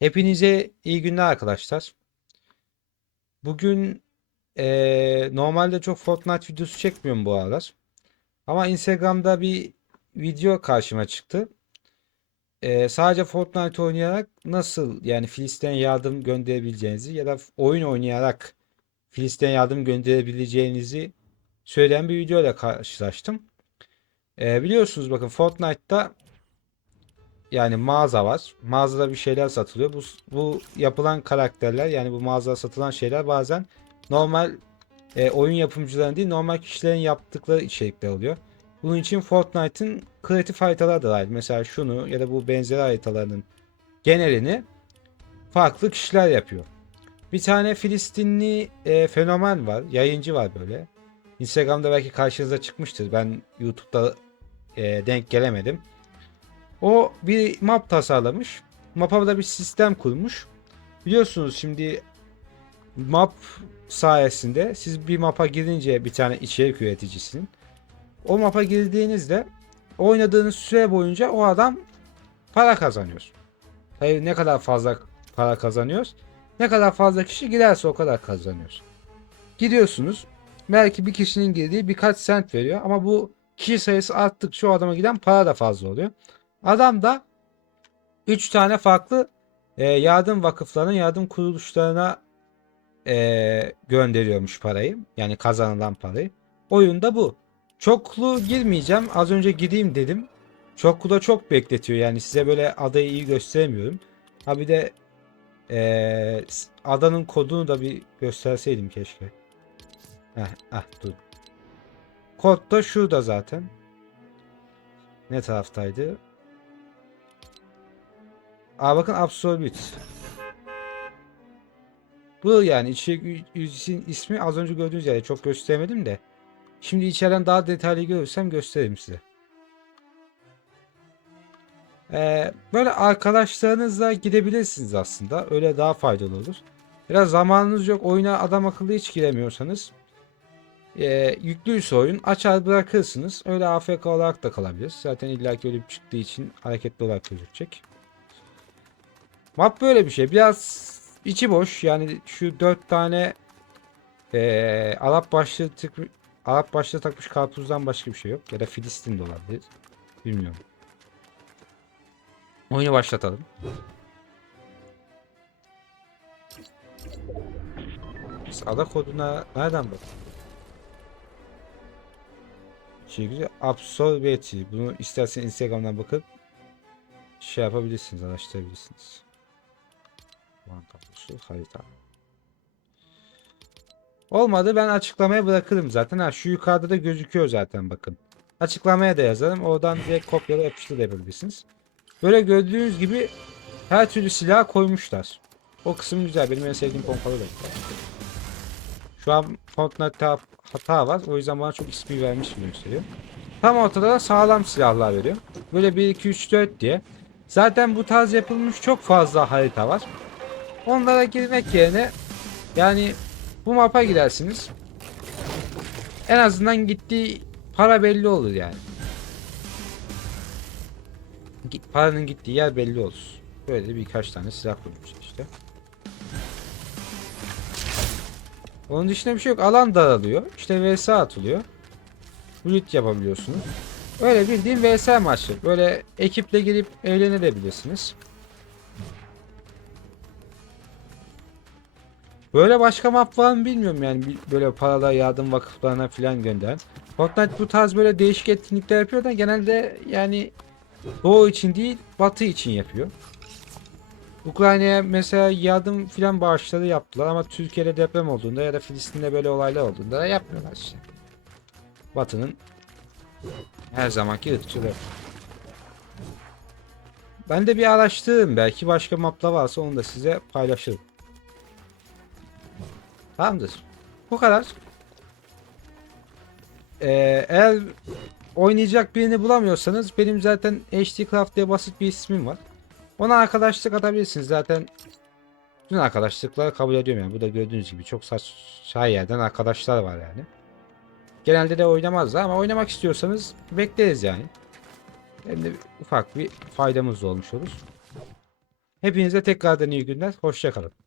Hepinize iyi günler arkadaşlar. Bugün eee, normalde çok Fortnite videosu çekmiyorum bu aralar. Ama Instagram'da bir video karşıma çıktı. Eee, sadece Fortnite oynayarak nasıl yani Filistin'e yardım gönderebileceğinizi ya da oyun oynayarak Filistin'e yardım gönderebileceğinizi söyleyen bir video ile karşılaştım. Eee, biliyorsunuz bakın Fortnite'da yani mağaza var. Mağazada bir şeyler satılıyor. Bu, bu yapılan karakterler yani bu mağazada satılan şeyler bazen normal e, oyun yapımcıların değil normal kişilerin yaptıkları içerikler oluyor. Bunun için Fortnite'ın kreatif haritaları da var. Mesela şunu ya da bu benzeri haritalarının genelini farklı kişiler yapıyor. Bir tane Filistinli e, fenomen var. Yayıncı var böyle. Instagram'da belki karşınıza çıkmıştır. Ben YouTube'da e, denk gelemedim. O bir map tasarlamış. Map'a da bir sistem kurmuş. Biliyorsunuz şimdi map sayesinde siz bir map'a girince bir tane içerik üreticisinin o map'a girdiğinizde oynadığınız süre boyunca o adam para kazanıyor. Tabii ne kadar fazla para kazanıyoruz? Ne kadar fazla kişi girerse o kadar kazanıyoruz. Gidiyorsunuz. Belki bir kişinin girdiği birkaç sent veriyor ama bu kişi sayısı arttıkça o adama giden para da fazla oluyor. Adam da 3 tane farklı e, yardım vakıflarına, yardım kuruluşlarına e, gönderiyormuş parayı. Yani kazanılan parayı. Oyunda bu. Çoklu girmeyeceğim. Az önce gideyim dedim. Çoklu da çok bekletiyor. Yani size böyle adayı iyi gösteremiyorum. Ha bir de e, adanın kodunu da bir gösterseydim keşke. Heh, ah dur. Kod da şurada zaten. Ne taraftaydı? Aa bakın Absolute. Bu yani içerik üyecisinin ismi az önce gördüğünüz yerde çok gösteremedim de. Şimdi içeriden daha detaylı görürsem gösteririm size. Ee, böyle arkadaşlarınızla gidebilirsiniz aslında. Öyle daha faydalı olur. Biraz zamanınız yok. Oyuna adam akıllı hiç giremiyorsanız. E, yüklüyse oyun açar bırakırsınız. Öyle AFK olarak da kalabilir. Zaten illaki ölüp çıktığı için hareketli olarak gözükecek. Map böyle bir şey. Biraz içi boş. Yani şu dört tane eee Arap başlığı tık, Arap başlığı takmış karpuzdan başka bir şey yok. Ya da Filistin de olabilir. Bilmiyorum. Oyunu başlatalım. Biz ada koduna nereden bak? Şey güzel. Absorbeti. Bunu istersen Instagram'dan bakıp şey yapabilirsiniz, araştırabilirsiniz. Puan tablosu, harita. Olmadı ben açıklamaya bırakırım zaten. Ha, şu yukarıda da gözüküyor zaten bakın. Açıklamaya da yazarım. Oradan direkt kopyala yapıştır yapabilirsiniz. Böyle gördüğünüz gibi her türlü silah koymuşlar. O kısım güzel. Benim en sevdiğim pompalı da. Şu an Fortnite'ta hata var. O yüzden bana çok ismi vermiş gibi gösteriyor. Tam ortada da sağlam silahlar veriyor. Böyle 1, 2, 3, 4 diye. Zaten bu tarz yapılmış çok fazla harita var. Onlara girmek yerine yani bu mapa gidersiniz. En azından gittiği para belli olur yani. Paranın gittiği yer belli olur. Böyle birkaç tane silah koymuş işte. Onun dışında bir şey yok. Alan daralıyor. İşte vs atılıyor. Bulut yapabiliyorsunuz. Öyle bildiğin vs maçı. Böyle ekiple girip eğlenebilirsiniz. Böyle başka map var mı bilmiyorum yani böyle paralar yardım vakıflarına falan gönderen. Fortnite bu tarz böyle değişik etkinlikler yapıyor da genelde yani Doğu için değil Batı için yapıyor. Ukrayna'ya mesela yardım filan bağışları yaptılar ama Türkiye'de deprem olduğunda ya da Filistin'de böyle olaylar olduğunda da yapmıyorlar işte. Batı'nın her zamanki ırkçılığı. Ben de bir araştırırım. Belki başka mapla varsa onu da size paylaşırım. Tamamdır. Bu kadar. Ee, eğer oynayacak birini bulamıyorsanız benim zaten HD Craft diye basit bir ismim var. Ona arkadaşlık atabilirsiniz. Zaten bütün arkadaşlıkları kabul ediyorum yani. Bu da gördüğünüz gibi çok saç şey yerden arkadaşlar var yani. Genelde de oynamazlar ama oynamak istiyorsanız bekleriz yani. Hem de ufak bir faydamız da olmuş olur. Hepinize tekrardan iyi günler. Hoşça kalın.